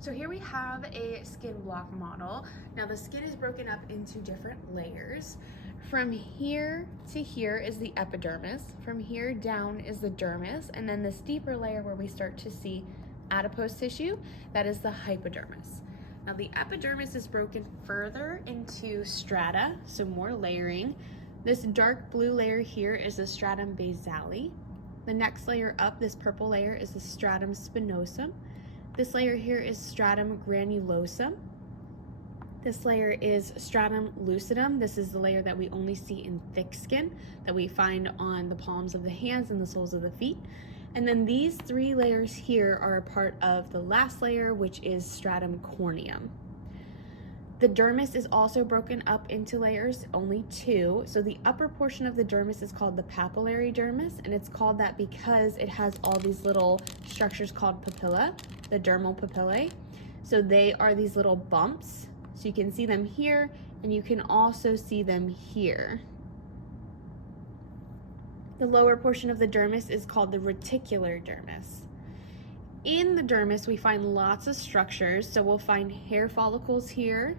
So here we have a skin block model. Now the skin is broken up into different layers. From here to here is the epidermis. From here down is the dermis. And then this deeper layer where we start to see adipose tissue, that is the hypodermis. Now the epidermis is broken further into strata, so more layering. This dark blue layer here is the stratum basale. The next layer up, this purple layer, is the stratum spinosum. This layer here is stratum granulosum. This layer is stratum lucidum. This is the layer that we only see in thick skin that we find on the palms of the hands and the soles of the feet. And then these three layers here are a part of the last layer, which is stratum corneum. The dermis is also broken up into layers, only two. So the upper portion of the dermis is called the papillary dermis, and it's called that because it has all these little structures called papilla, the dermal papillae. So they are these little bumps. So you can see them here, and you can also see them here. The lower portion of the dermis is called the reticular dermis. In the dermis, we find lots of structures. So we'll find hair follicles here.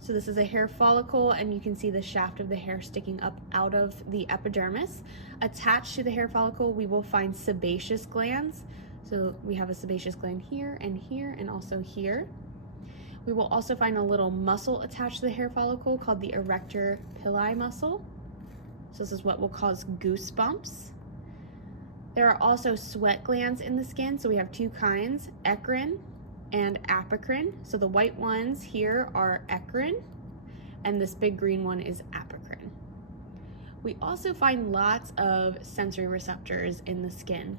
So this is a hair follicle, and you can see the shaft of the hair sticking up out of the epidermis. Attached to the hair follicle, we will find sebaceous glands. So we have a sebaceous gland here, and also here. We will also find a little muscle attached to the hair follicle called the erector pili muscle. So this is what will cause goosebumps. There are also sweat glands in the skin. So we have two kinds, eccrine and apocrine. So the white ones here are eccrine, and this big green one is apocrine. We also find lots of sensory receptors in the skin.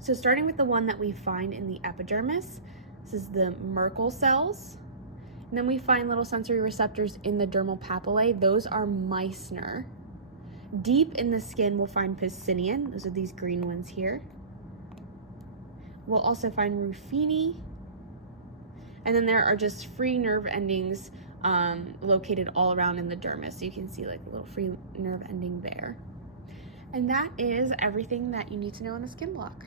So starting with the one that we find in the epidermis, this is the Merkel cells. And then we find little sensory receptors in the dermal papillae. Those are Meissner. Deep in the skin, we'll find Pacinian. Those are these green ones here. We'll also find Ruffini. And then there are just free nerve endings located all around in the dermis. So you can see like a little free nerve ending there. And that is everything that you need to know on the skin block.